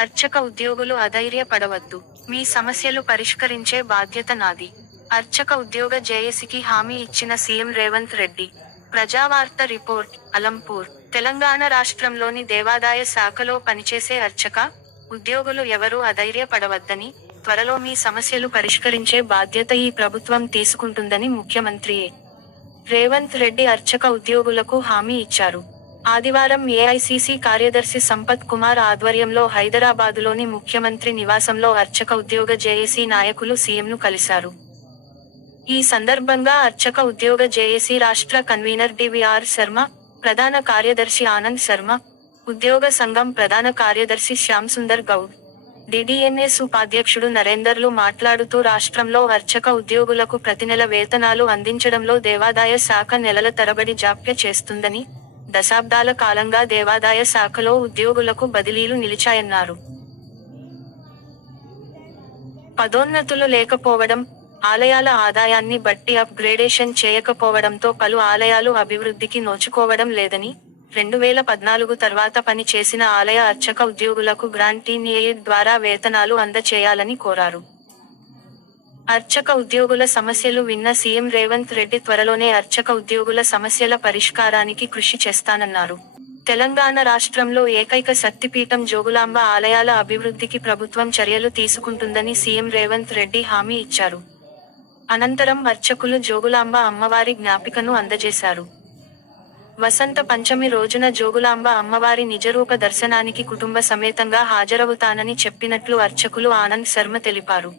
అర్చక ఉద్యోగులు అధైర్యపడవద్దు. మీ సమస్యలు పరిష్కరించే బాధ్యత నాది. అర్చక ఉద్యోగ జేఏసీకి హామీ ఇచ్చిన సీఎం రేవంత్ రెడ్డి. ప్రజావార్త రిపోర్ట్, అలంపూర్. తెలంగాణ రాష్ట్రంలోని దేవాదాయ శాఖలో పనిచేసే అర్చక ఉద్యోగులు ఎవరూ అధైర్యపడవద్దని, త్వరలో మీ సమస్యలు పరిష్కరించే బాధ్యత ఈ ప్రభుత్వం తీసుకుంటుందని ముఖ్యమంత్రి రేవంత్ రెడ్డి అర్చక ఉద్యోగులకు హామీ ఇచ్చారు. ఆదివారం ఏఐసీసీ కార్యదర్శి సంపత్ కుమార్ ఆధ్వర్యంలో హైదరాబాదులోని ముఖ్యమంత్రి నివాసంలో అర్చక ఉద్యోగ జేఏసీ నాయకులు సీఎంను కలిశారు. ఈ సందర్భంగా అర్చక ఉద్యోగ జేఏసీ రాష్ట్ర కన్వీనర్ డివిఆర్ శర్మ, ప్రధాన కార్యదర్శి ఆనంద్ శర్మ, ఉద్యోగ సంఘం ప్రధాన కార్యదర్శి శ్యాంసుందర్ గౌడ్, డిడిఎన్ఎస్ ఉపాధ్యక్షుడు నరేందర్లు మాట్లాడుతూ రాష్ట్రంలో అర్చక ఉద్యోగులకు ప్రతినెల వేతనాలు అందించడంలో దేవాదాయ శాఖ నెలల తరబడి జాప్య చేస్తుందని, దశాబ్దాల కాలంగా దేవాదాయ శాఖలో ఉద్యోగులకు బదిలీలు నిలిచాయన్నారు. పదోన్నతులు లేకపోవడం, ఆలయాల ఆదాయాన్ని బట్టి అప్ గ్రేడేషన్ చేయకపోవడంతో పలు ఆలయాలు అభివృద్ధికి నోచుకోవడం లేదని, 2014 తర్వాత పని చేసిన ఆలయ అర్చక ఉద్యోగులకు గ్రాంట్ ఇన్ ఎయిడ్ ద్వారా వేతనాలు అందచేయాలని కోరారు. అర్చక ఉద్యోగుల సమస్యలు విన్న సీఎం రేవంత్ రెడ్డి త్వరలోనే అర్చక ఉద్యోగుల సమస్యల పరిష్కారానికి కృషి చేస్తానన్నారు. తెలంగాణ రాష్ట్రంలో ఏకైక శక్తిపీఠం జోగులాంబ ఆలయాల అభివృద్ధికి ప్రభుత్వం చర్యలు తీసుకుంటుందని సీఎం రేవంత్ రెడ్డి హామీ ఇచ్చారు. అనంతరం అర్చకులు జోగులాంబ అమ్మవారి జ్ఞాపికను అందజేశారు. వసంత పంచమి రోజున జోగులాంబ అమ్మవారి నిజరూప దర్శనానికి కుటుంబ సమేతంగా హాజరవుతానని చెప్పినట్లు అర్చకులు ఆనంద్ శర్మ తెలిపారు.